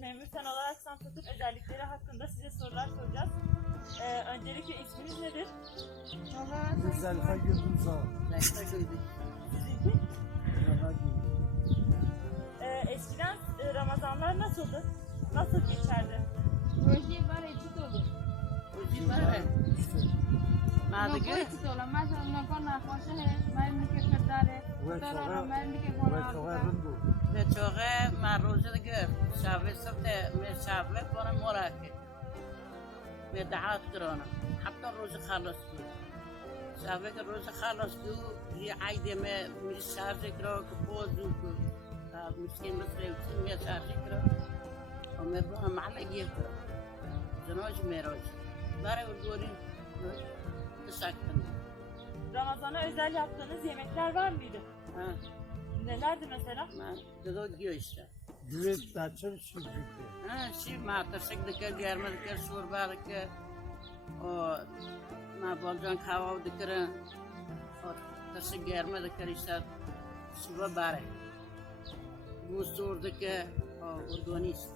memur sen olarak Santatürk özellikleri hakkında size sorular soracağız. Ee, öncelikle isminiz nedir? Zeliha Güldüm Sağ. Zeliha Güldüm. Sizinki? Zeliha Güldüm. Ee, eskiden e, Ramazanlar nasıldı? Nasıl geçerdi? Hoje vareci dolu. Hoje vareci. Madıgı. Olamaz ama bana hoşa he. Ben mi keferdare? Ben mi keferdare? Ben mi keferdare? چقدر- من میگه و چقدر رندو به چوغه من روزه دیگه شابه سبته من شابه کنم مراکه به دعات کرانم حتی روز خلاص بود شابه که روز خلاص دو یه عیده من می شارژ کرا که بوزو که مسکین مصری وچی می شارژ کرا و من برو محله گیر کرا جناج میراج برای گوری تشکر Ramazan'a özel yaptığınız yemekler var mıydı? Ha, Nelerdi mesela? Dedi diyor işte. Güvet batır sürdükü. Ha, şi matır sıkdıkı, germedikı, surbalıkı. O, ma bolcan kavavdıkı. O, tırsı germedikı işte. Sıva bari. Bu surdukı, o, urdonis.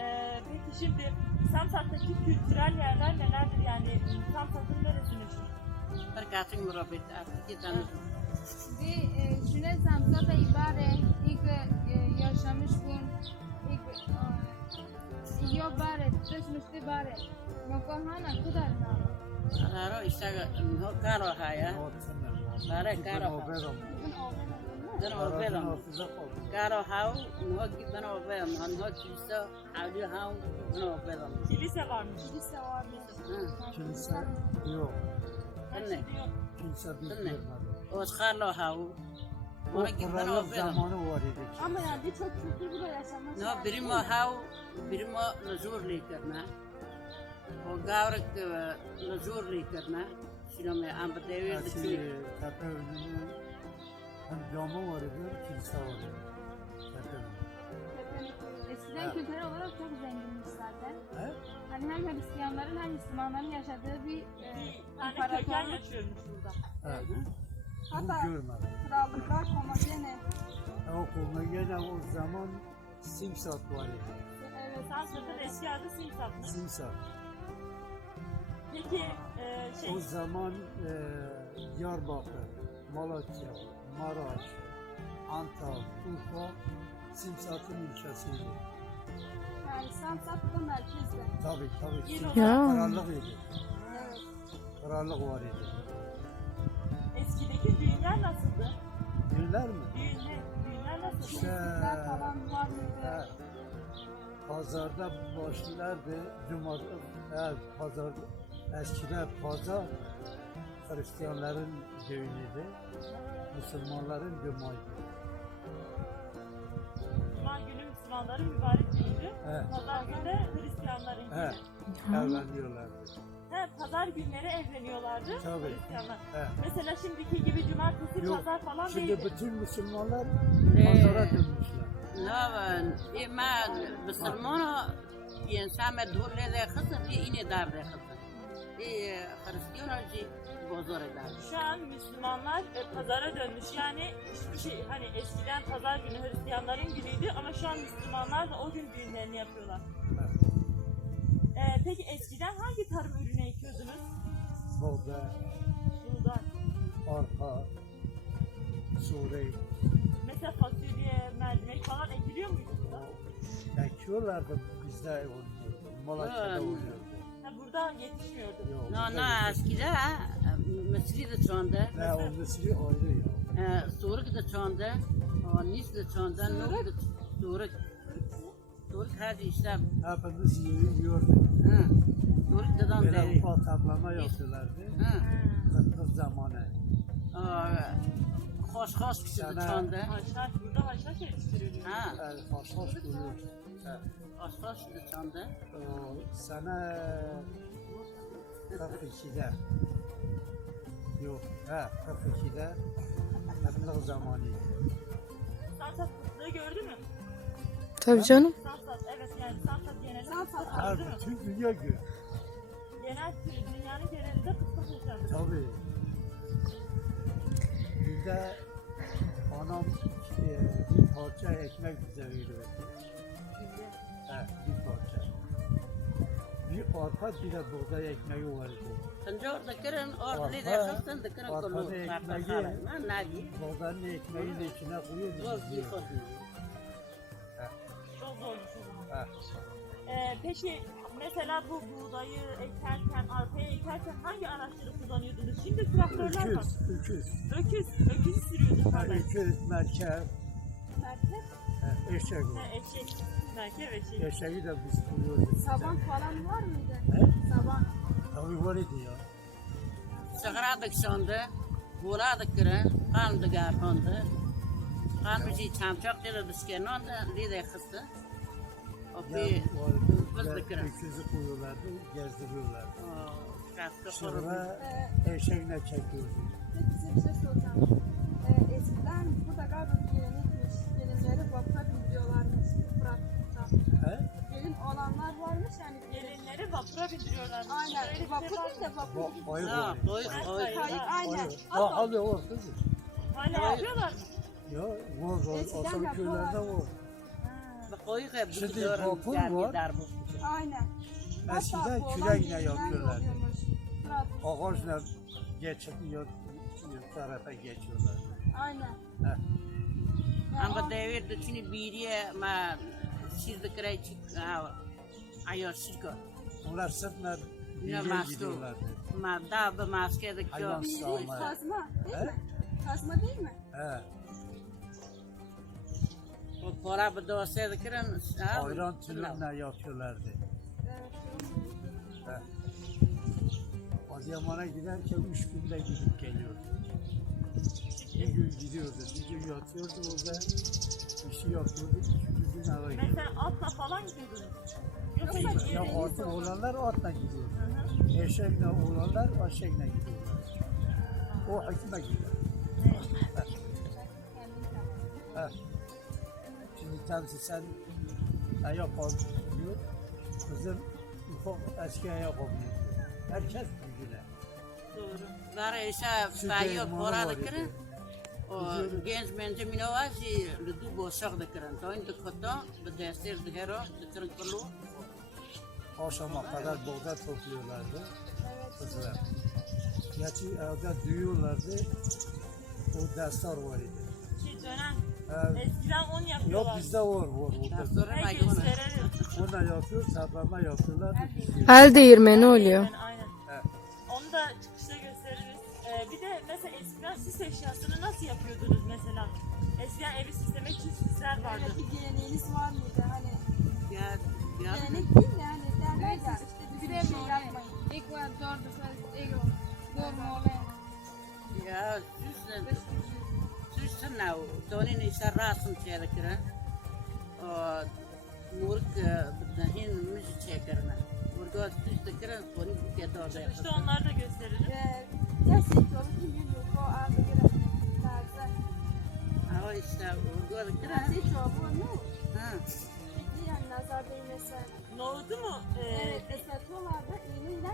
Ee, peki şimdi Samsat'taki kültürel yerler nelerdir? Yani Samsat'ın neresi meşhur? Arkadaşım Robert, artık gidelim. دی شونه سمسات ایباره ایک yaşamış bun ایک یا باره تشمشتی باره مکان هانا کدار نام Araro işte no karo haya. Bare karo. بگن آقا Ben obelam. Karo hav no ben obelam. Han no kilise avli hav ben obelam. Kilise varmış. kilise vardı Ha. Kilise yok. Ha, Ne? şimdi yok. Kilise biz Ne? Görmedik. Os kharlo hav. O Ona git ben krallık obelam. zamanı var idi. ama yani birçok kültür burada yaşamış No, birimo hav, birimo nazur likarna. O gavrak nazur likarna. Şino me amba devir Eski dikili. tepe önünün hem camı var idi, kilise var idi. Tepe önü. Eskiden kültürel olarak çok zenginmiş zaten. He? Hani hem Hristiyanların hem Müslümanların yaşadığı bir e, Bir tane köken imparatorluk. Evet. Hatta görmedim. krallıklar komodine. O konuda gene o zaman Simsat var idi. Evet. Samsat'ın eski adı Simsat'mış. Simsat. Peki e, şey O zaman e, Diyarbakır, Malatya, Maraş, Antalya, Urfa Simsat'ın ilçesiydi. Yani Samsat bu da merkezde. Tabii tabii. Simsat olarak- Krallık idi. Evet. Krallık var idi. Düğünler nasıldı? Dinler mi? Düğünler, düğünler nasıldı? İşte falan var mıydı? he, pazarda başlardı, cumartesi, he, pazarda, eskiden pazar Hristiyanların düğünüydü, Müslümanların cumaydı. Cuma günü Müslümanların mübarek günüydü. He, Pazar günü de Hristiyanların günü. evleniyorlardı. He, pazar günleri evleniyorlardı Tabii. Hristiyanlar. He. Mesela şimdiki gibi cumartesi, Yok, pazar falan Şimdi değildi. bütün Müslümanlar Ne? pazara dönmüşler. No, e ma Müslümana insan me dhurle de khızı bir ini dar de khızı. E Hristiyan acı bozor eder. Şu an Müslümanlar e, pazara dönmüş. Yani hiçbir şey hani eskiden pazar günü Hristiyanların günüydü ama şu an Müslümanlar da o gün düğünlerini yapıyorlar. E, peki eskiden hangi tarım ürünü ekiyordunuz? Buğday, Buğday. arpa, sure, Mesela fasulye, mercimek falan ekiliyor muydu burada? ekiyorlardı bizde onu. Malatya'da Ha. oluyordu. Ha, burada yetişmiyordu. Yok, No, no, yok. eskide Mısri de çoğunda, Ne o Mısri ayrı ya. Suruk da çoğunda, Nis de çoğunda, Nuk da Suruk. Suruk hadi işte, Hepimiz yi- yiyorduk. ha, Suruk dadan Böyle devi. ufak tablama yaptılardı. Ha, Kıtlık zamanı. hoş hoş kişi de Sana- çoğunda. Haşhaş, burada haşhaş yetiştiriliyor. Ha, hassas duruyor. Ha, hoş hoş de çoğunda. o sene 42'de. Yok, ha 42'de kıtlık zamanıydı. Sansat kıtlığı gördü mü? Tabii canım. Sansat, evet yani Sansat genelde kıtlık Her gördü mü? bütün dünya gör genel dünyanın genelinde fıstık yaşadık. Tabii. Bize anam e, bir parça ekmek bize veriyordu. Evet, bir parça. Bir arpa bir de buğday ekmeği vardı. Sancar dikeren or ne dersin dikeren kolu. ekmeği, buğdanın ekmeğini de içine koyuyordu. Çok zor bir şey. Ee, peki mesela bu buğdayı ekerken, arpaya ekerken hangi araçları kullanıyordunuz? Şimdi traktörler var. Öküz, öküz. Öküz, öküzü sürüyorduk Ha, pardon. öküz, merkez, Merkez, ha, eşek Ha, var. eşek, merkez eşek. Eşeği de biz koyuyoruz. saban falan var mıydı? He? Saban. Tabii var idi ya. Bula da kırın, kan da garhonda. Kan müziği çamçak dedi dışken onda lider kıstı. O bir da ge- kıran. öküzü koyuyorlardı, gezdiriyorlardı. kaskı korudu. Sonra Ee, eşeğine çekiyordu. peki size bir şey soracağım. Ee, eskiden burada galiba bir gelenekmiş. Gelinleri vapura bindiriyorlarmış. Fırat'ta. He? Gelin olanlar varmış yani. Gelinleri vapura bindiriyorlar. Aynen. Vapur değil de vapur gibi. Bayık Ha, var. koy koy. Kayık aynen. Ha, hadi o kızım. Hala yapıyorlar mı? Ya var var. Eskiden Asıl yapıyorlar. köylerde var. Koy hep bu Şimdi dörün vapur var. Aynen. Eskiden oluyormuş. Fırat. Ağaçla geçip yok tarafa geçiyorlar. Aynen. Ama devir de çini biriye ma siz de kray çık ayol şirko. Onlar sırtla maske. gidiyorlardı. Ma da bu maske de Hayvan kyo. Değil, sağma. tasma değil mi? Tasma değil mi? He. Dosya da kırın. Ayran tülünle yapıyorlardı. Evet. He. Adıyaman'a giderken üç günde gidip geliyordu. Bir gün gidiyordu, bir gün yatıyordu orada. Bir şey yapıyordu, iki gün eve gidiyordu. Mesela atla falan gidiyordunuz. Yoksa Ya atın olanlar atla hı. Eşekle olanlar eşekle gidiyorlar. O hakime gider. He. Sen ayak diyor. Kızım ufak eski ayak diyor. Herkes gücüne. Doğru. Bayo imanı para var da kırın. O genç mence minovazi lüdu boşak da kırın. Toyn da koto, bu destir de hero, da kırın kulu. Akşama kadar buğday topluyorlardı. Kızlar. Gerçi evde duyuyorlardı. O destar var idi. Şey dönen. Eskiden onu Yok yapıyorlar. bizde var var. Orada. sonra Belki mayona. gösteririz. Ona yapıyor, sabrama yapıyorlar. Biz yiyoruz. El değirmeni oluyor. Aynen. Evet. Onu da çıkışta gösteririz. Ee, bir de mesela eskiden süs eşyasını nasıl yapıyordunuz mesela? Eskiden evi süslemek için süsler vardı. Böyle bir geleneğiniz var mıydı? Hani Ya, ya. gelenek değil de hani derler ya işte bir şey yapmayın. Ik was door de fest, ik door molen. Ya, süsle. Çeyre kırın. O murk dahin müzi çekerine. Murga süsle kırın, toni bu kete orada İşte onları da gösterelim. Ve gerçekten onu biliyor. O arada göre tarzı. Ama işte kırın. Tarzı çoğu ne? Ha. Yani nazar değmese. Nohudu mu? Ee, Evet, ıslatıyorlar da iğneyle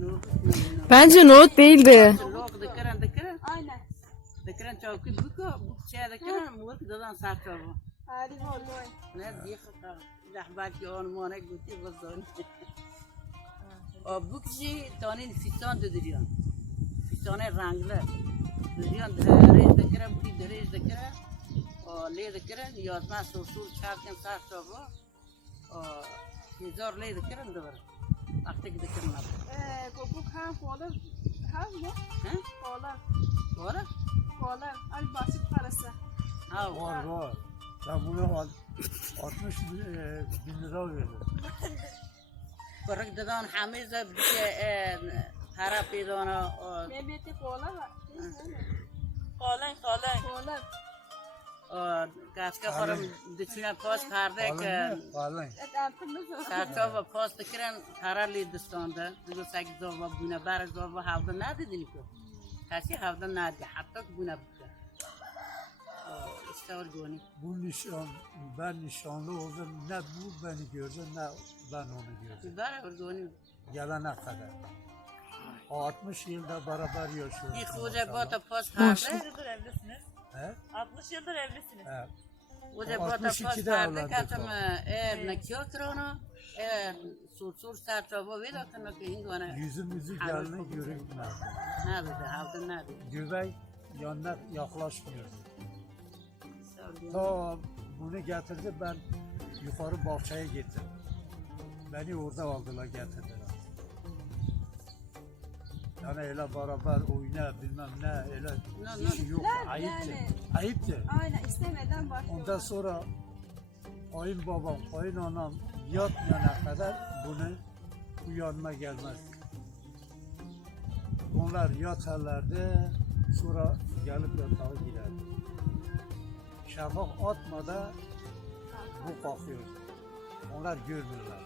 nur, nur. Bence nohut değildi. Lok da kırın, da kırın. Aynen. Da bu kırın, murk dadan sağ çavu. Harika oldu. Ne diye kıta. Lahbaki on monek guti bazon. O bu kişi tonin fiston dödürüyor. Fistone ranglı. Dödürüyor, reis de kere, bu de reis de kere. O le de kere, yazma sosul çarkın sağ çavu. O hizor le de kere de var. Aktek de kere var. Ee, bu kan kola. Kan ne? Ha? Kola. Doğru? Kola. Ay basit parası. Ha, Var var. Ben bunu al- 60 bin, e, bin lira verdim. Korrek dadan hamiza bir şey para pidona o Mehmet'te kola var. Kalen kalen. Kola. Düşüne post kardek Alın mı? Alın. Et artık nasıl? Sarçova post kiran kararlı distanda. Digo sak zova buna bar zova havda ne dedin ko? Kasi havda ne dedi? Hatta buna buna. İşte goni. Bu nişan, ben nişanlı oldum. Ne bu beni gördü ne ben onu gördüm. Bara goni. Gelene kadar. 60 yılda beraber yaşıyoruz. İlk hoca maşallah. bota post Maşallah. kardı. 60 yıldır evlisiniz. He? 60 yıldır evlisiniz. He. O da bota 62 pas de farda evlendik kaçım o. e nakyo krono e sur sur sa çaba ve da kana ke hingwana Yüzümüzü çok görünmez. nerede de halde nerede Göbek yanına yaklaşmıyordu. Ta bunu getirdi ben yukarı bahçeye gittim. Beni orada aldılar getirdiler. Yani öyle beraber oyna bilmem ne öyle bir şey yok. no. Ayıptı. Yani. Ayıptı. Aynen istemeden başlıyor. Ondan sonra kayınbabam, kayınanam yatmayana kadar bunu bu yanıma gelmez. Onlar yatarlardı, sonra gelip yatağa girerdi. Şafak atmadan bu kalkıyor. Onlar görmüyorlar.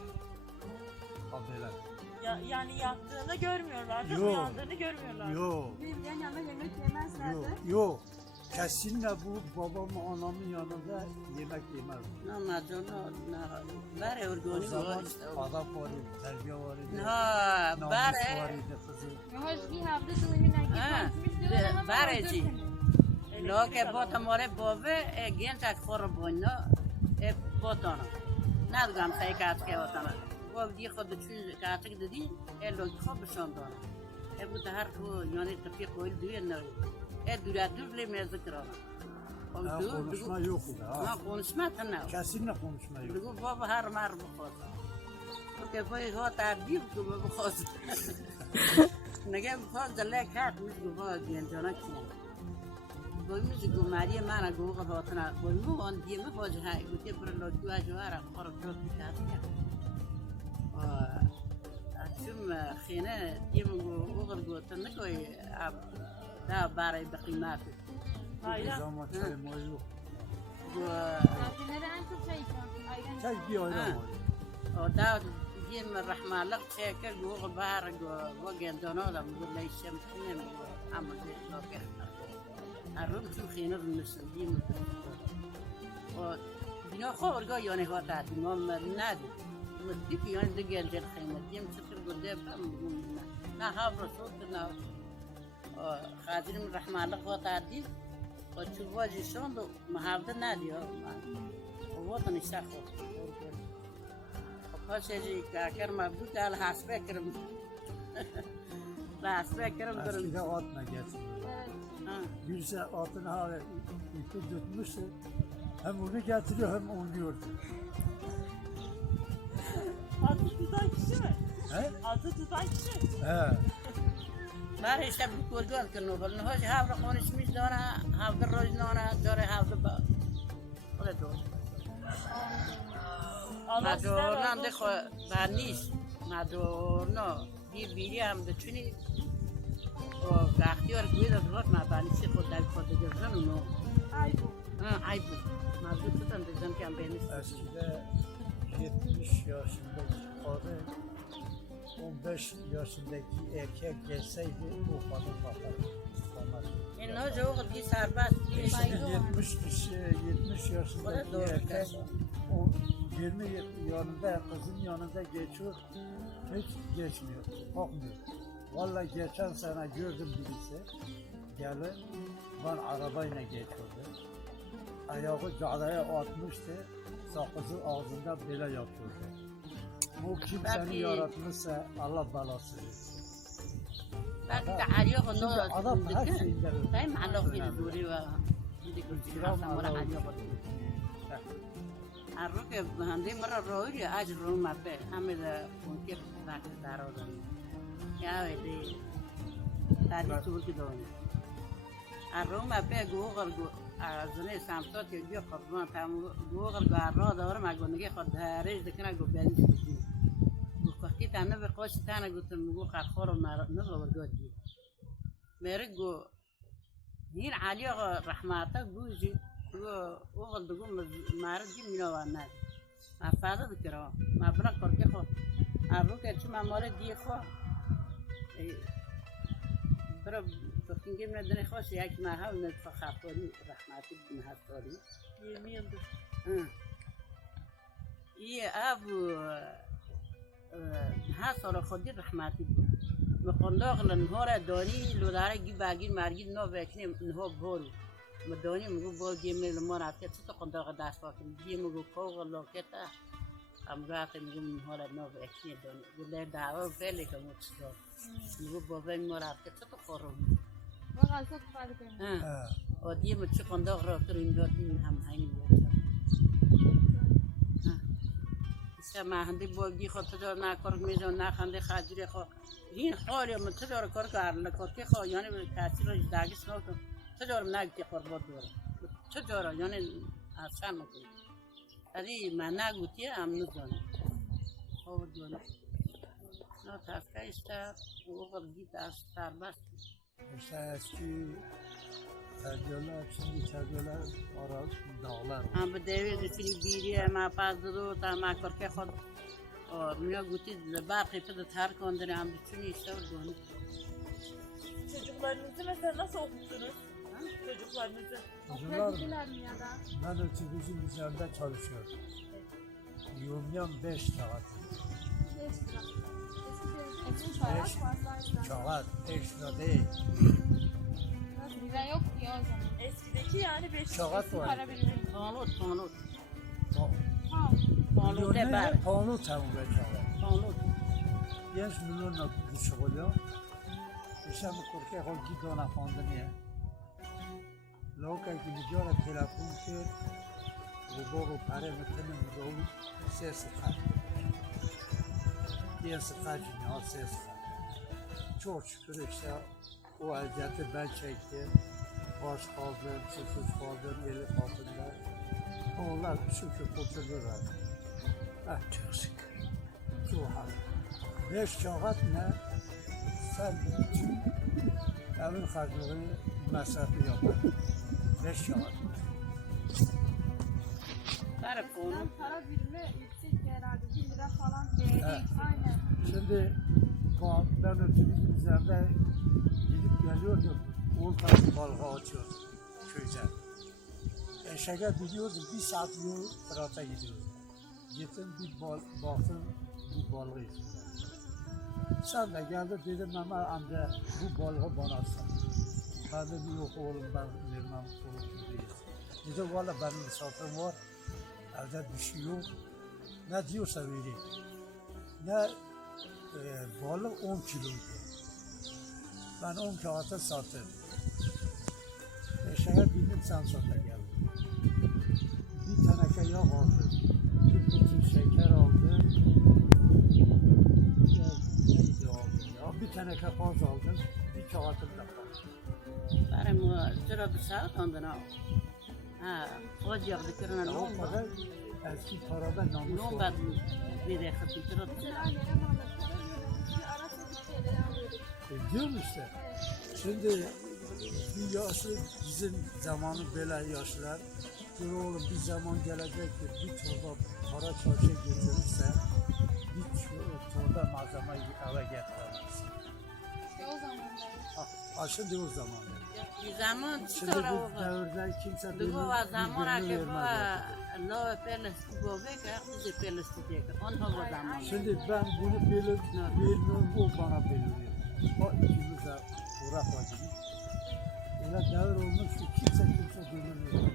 Abiler. Ya, yani yattığını görmüyorlardı, Yok. uyandığını görmüyorlardı. Yok, Birbirlerinin yanında yemek yemezlerdi. yok, yok. Kesinlikle bu babamın anamın yanında yemek yemez. No ma jo no na bare O orgoni zaman adam var idi, terbiye var idi. Ha namus var bare idi kızım. Hoş bir hafta sonu günah Ha, gitmiş bareci. Lo ke bota more bove e gentak for bonno e botono. Nad gam sai kat ke otana. والدی خود چون کاتک دیدی الوی خوب شان داره امروز هر خو یعنی تفیق قویل دوی نوی. ا دور دور لی مزکرا او دو دو یو خوده خدا ما تا نو کسی نه کنشما یو. دگو بابا هر مر بخواد. تو که بای ها تعبیر تو بخواد. نگه بخواد دلک هات میگه بخواد یعنی بولمز گو ماری من گو قباطنا بولمو آن دیمه باجه های. گو تیبر لاتو اجوارا قرب جوز بکاتیا on die me hoj ha go te per lo tu ajwara qor to kat ya. Açım khina die me go ogar go tan ko ab da bare biqimat. Bir Aynen. zaman çay moy yok. Go Tatilere en çok şey içmem. Ayran Çay bir ayran Ha. var. o da die me rahmalak cheke go bar go go gendono da go lay shem khina me amal de lo ke. Arrum şu khina nusun die me. O dino khor go yone hota dino nadi. مديك يعني دقيقة ديال الخيمة ديما تسكر قدام نا هابرة صوت نا خاطر من رحمة الله قوة عدي وتشوف واجي شوندو ما هابدا نادي ووطن يشاخو وخاش يجي كاكر ما بدوك على حاسبة كرم لا حاسبة كرم Eskide كرم atla getiriyor. Evet. Birisi atını hala ipi tutmuştu. Hem onu getiriyor hem oynuyordu. Altı tutan kişi mi? He? Altı tutan kişi. He. من هشتا بکورگل کنو بل نه هش هفت خونش میز داره هفت روز داره داره با خود دو مدورنا ده خو بر نیست مدورنا دی بیری هم ده چونی وقتی آر گوی داد بار مبانی سی خود در خود گرزن اونو عیبو عیبو مزدود که ام زن کم بینیست 70 yaşındaki kadın 15 yaşındaki erkek gelseydi o kadın bakardı. En no jo di sarbas di Şimdi 70 kişi, 70 Bana yaşındaki erkek o 20 yanında, kızın yanında geçiyor, hiç geçmiyor, bakmıyor. Vallahi geçen sene gördüm birisi, gelin, ben arabayla geçiyordum. Ayağı cadaya atmıştı, sakızı ağzında böyle yapıyordu. Bu kim seni Belki- yaratmışsa Allah belası versin. no adam her şeyinde öyle. Dai ma lo Önemli. che duri va di che ci İkram fa mora Allah'u Ali o Arro che hande ارزونه سمسات که بیا من تم گوغل برنا دارم اگه نگه خود خب دهرش دکنه گو خب بینی سوزی گو کخی تن نبه قاش تن گو تن گو خرخار و نبه ورگاد گی میره گو هیر علی آقا رحمتا گو جی گو اوغل دگو مرد جی مینوان ند من فضا بکره من برا کرکه خود ارو که خب. چون من مال دیه خواه برا گفتیم گیم ندن خواست یک محل و خفاری رحمتی بین هفتاری یمیم بود ای ابو ها سال خودی رحمتی بود لنها را دانی لوداره گی باگیر مرگی نا بکنه نها بارو. مدانی مگو با گیم لما رفتی چه تا خونداغ دست باکن؟ بیه مگو قوغ لاکتا. امرات مگو منها را نا بکنه دانی. گو لر دعوه بله که مو چه دار؟ مگو بابا این ما رفتی چه خورو خورم؟ عادی ما چه قنداق را تو این دادیم هم همین سه مهنده باگی خود تدار نکار میزن نخنده خدیر خوا این حالی من تدار کار کار نکار که خوا یعنی به تحصیل را داگیس نکن تدار نگتی خور بود دور تدار یعنی اصلا مکنی ولی من نگوتی هم نزانه خب دونه نه تفکه است او غلگی دست سربست İşte eski tercihler, şimdi tercihler aralık dağlar var. Ama bu devir fili biri ama fazla da ama korke kod Mila guti barkı fıdı tar kondurur ama bütün işte orgun. Çocuklarınızı mesela nasıl okuttunuz? Çocuklarınızı. Çocuklar, ben de çizgisi üzerinde çalışıyorum. Yumyam beş saat. Beş saat. Beş, çoğalak, beş lira değil. Bizden yok ya o zaman. Eskideki yani 5 Çoğalak para birimi. Palut, palut. Palut de ben. Milyonlar pahalı tavuğa çoğalak. Palut. Beş milyonla düşük oluyor. Düşen bu korkuya kol gidiyor afandını. Lokal gibi diyorlar telefon ki bu boru para mı tanımıyor. Ses çıkar diye sıkarken hastaya sıkarken. Çok şükür işte o eziyeti ben çektim. Boş kaldım, susuz kaldım, eli altında. Onlar şükür kurtuldular. Ah çok şükür. Çok haklı. Beş kağıt ne? Sen evin harcılığı masrafı yapar. Beş kağıt. Para konu. Para bilme yüksek herhalde. 1 lira falan değeri. Evet. Aynen. Şimdi ben otobüsün üzerinde gidip geliyordum. Oltayı balığa açıyordum köyden. Eşeğe biniyordum. Bir saat yol Fırat'a gidiyordum. Gittim bir bal, baktım bir balığı içiyor. Sen de geldi dedim ama amca bu balığı bana sat. Ben dedim yok oğlum ben vermem oğlum değil. Dedi valla benim misafirım var. Evde bir şey yok. Ne diyorsa vereyim. Ne e, balık 10 kiloydu. Ben 10 kağıta sattım. Beşere bindim Samsun'da geldim. Bir teneke yağ aldım. Bir kutu şeker aldım. Neydi aldım ya? Bir teneke paz aldım. Bir kağıtım da kaldı. Benim e, o sıra bir saat ondan. Ha, o cihazı kırınan olmadı. Eski parada namus Ne var. oldu? Nereye kapatırız? E, diyorum işte. Şimdi bir yaşlı bizim zamanı böyle yaşlar. Diyor oğlum bir zaman gelecek ki bir torba para çarşıya götürürse bir torba malzemeyi eve getiremez. İşte o zaman. Ha şimdi o zaman. Bir zaman Şimdi bu devirde kimse wa zamora birbirini ke vermez. wa artık. no peles gobe ka bize peles tutek. On ho wa zaman. Şimdi ben bunu bilir, bilmiyorum, o bana biliyor. O ikimiz de uğrak vacibı. Öyle devir olmuş ki kimse kimse dinlemiyor.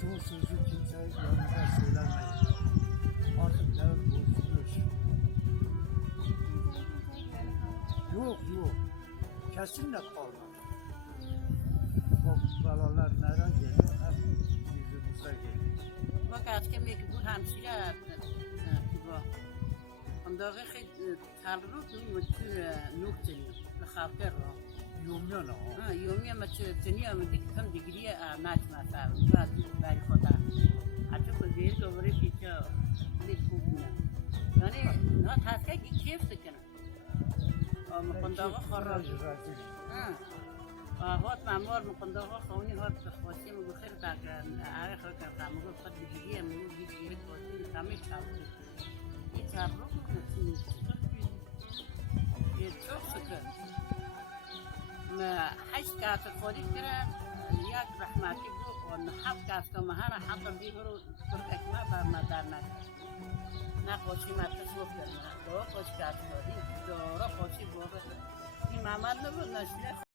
Çoğu sözü kimse yanında söylemeyin. Artık devir bozulmuş. Yok yok. kesinlikle kalmaz. Bu balalar nereden geliyor? Hep yüzümüze geliyor. Bak akşam ki bu hemşire Onda خیلی تعرض نمی‌کنه نوکتنی به خاطر یومیا نه ها یومیا مثل دنیا من دیگه هم دیگری اعمال ما فعال بعد برای خدا حتی که زیر دوباره قنداقا خراج ها هات معمار من قنداقا خونی هات خواستی گو خیر بکرن آره ها کردم گو خود بگیری هم گو بگیری خواستیم کمش خواستیم یه تبرو کنیم یه چوک سکن ما حشت کافر خودی کرن یک رحمتی بود و حب کافر که مهر حب بیبرو ترکک ما برمدار نکرد نه خوشی مرکز گفتن نه دارا قاچی کردن داری دارا قاچی بابا این محمد نبود نشده.